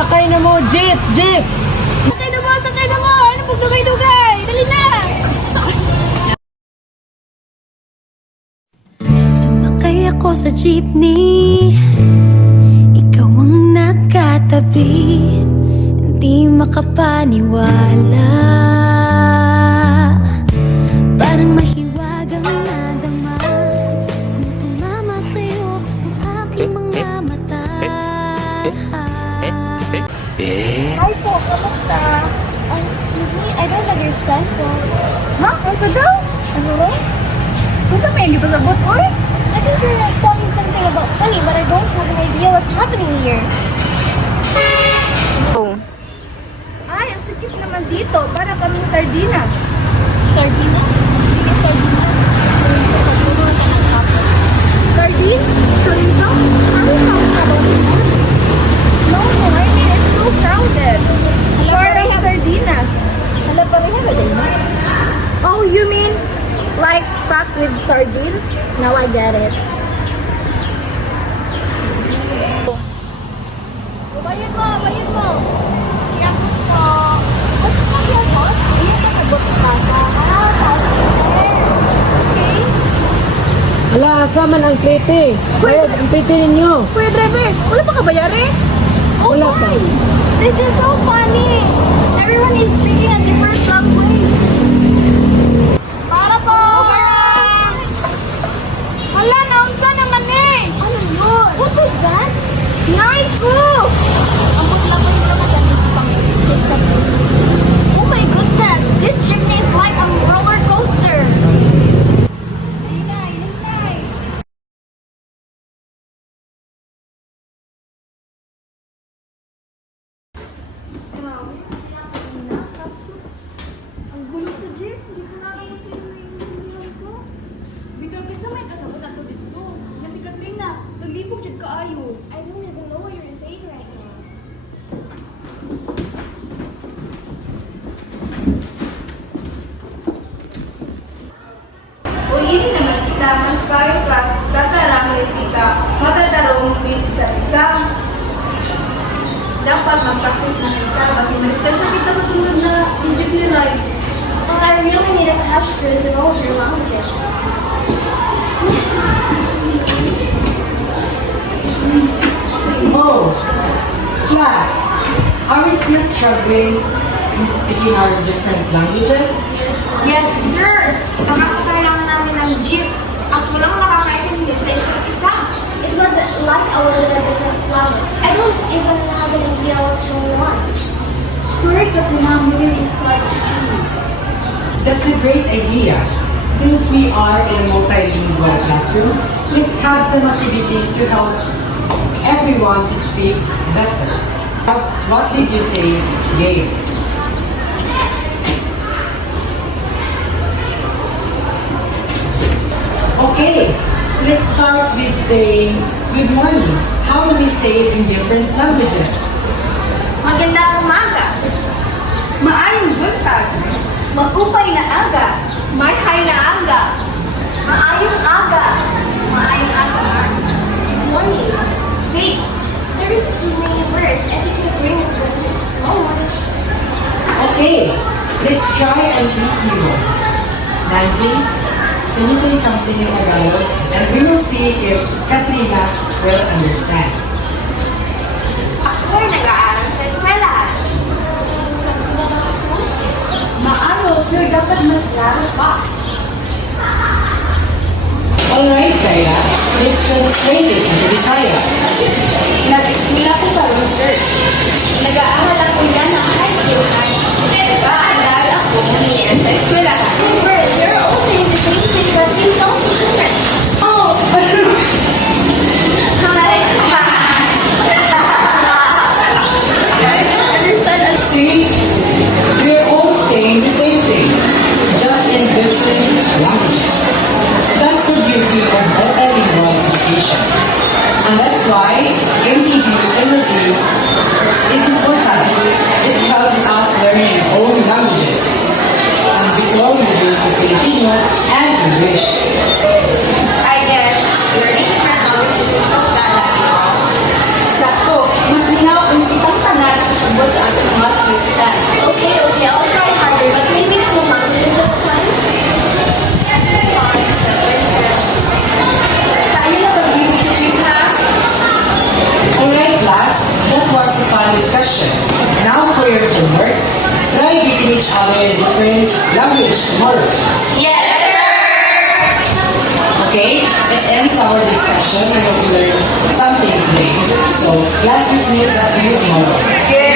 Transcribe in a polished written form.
Sakay na mo, jeep! Jeep! Sakay na mo! Sakay na mo! Ano pag dugay-dugay? Dali na! Sumakay ako sa jeepney, ikaw ang nakatabi, hindi makapaniwala. Parang mahiwagang nadama kung tumama sa'yo ang aking mga mata. Hi po, kamusta? Excuse me, I don't understand po. Ha? Ano sa daw? Ano ba? Ano sa may pasabot, oy? I think you're like talking something about funny, but I don't have an idea what's happening here. Oh. Ay, ang sikip naman dito. Para kaming sardinas. Sardinas? Sige, sardinas. Sardines? Chorizo? Are we talking about food? No, I mean, it's so crowded. Parang sardinas. Hala, pareha ka din mo. Oh, you mean like packed with sardines? Now I get it. Bayad mo, bayad mo. Yakot po. What's not your boss? Ayun ka sa book plaza. Okay. Ala, asa man ang plete? Bayad, ang plete ninyo. Kuya driver, wala pa ka bayari? Oh Wala pa. my! This is so funny! Everyone is speaking a different language. Para po! Hala, naunsa naman eh! Ano yun? What was that? Night ko! Ang putlapan mo naman yan. Oh my goodness! This jeepney is like a roller coaster! Inay, inay! Grabe, masaya ko na. Kaso, ang gulo sa jeep. Hindi ko na alam kung sino naiintindihan ko. Bitaw kasi may kasabot ako dito. Na si Katrina, naglibog siya kaayo. I don't even know what you're saying right now. O yun naman kita, mas payo ka, tatarang kita, matatarong din isa-isa. Dapat mag-practice na kita kasi ma-discussion kita sa sunod na jeepney ride. I really need a crash course in all of your languages. Oh, class, are we still struggling in speaking our different languages? Yes, sir! Nakasakay lang namin ng jeep at walang nakakaintindi sa isa't isa. It was like I was in a different planet. I don't even have an idea what's going on. Sorry, Katrina, I'm going to start teaching. That's a great idea. Since we are in a multilingual classroom, let's have some activities to help everyone to speak better. What did you say, Gabe? Okay, let's start with saying good morning. How do we say it in different languages? Magandang umaga. Maayong buntag. Magupay na aga. Marhay na aga. Maayong aga. Maayong aga. Morning. Wait, there is so many words. I think the brain is going to explode. Okay, let's try an easy one. Nancy, can you say something in Tagalog? And we will see if Katrina will understand. Ako'y nag-aaral sa eskwelahan. Sabi ko ba sa school? Maano, pero dapat mas laro pa. Alright, Kayla, let's translate it into Bisaya. Nag-eskwela ko pa, sir. Nag-aaral ako yan ng high school high. Nag-aaral ako ng year sa eskwelahan. First, you're all saying the same thing, but they sound so different. Oh! Correct. Understand us? See, we're all saying the same thing, just in different languages. That's the beauty of multilingual education. And that's why MTV MLD is important. It helps us learn our own languages. And before we go to tomorrow. Yes, sir! Okay? That ends our discussion. I hope you learned something today. So, class dismissed. See you tomorrow. Good.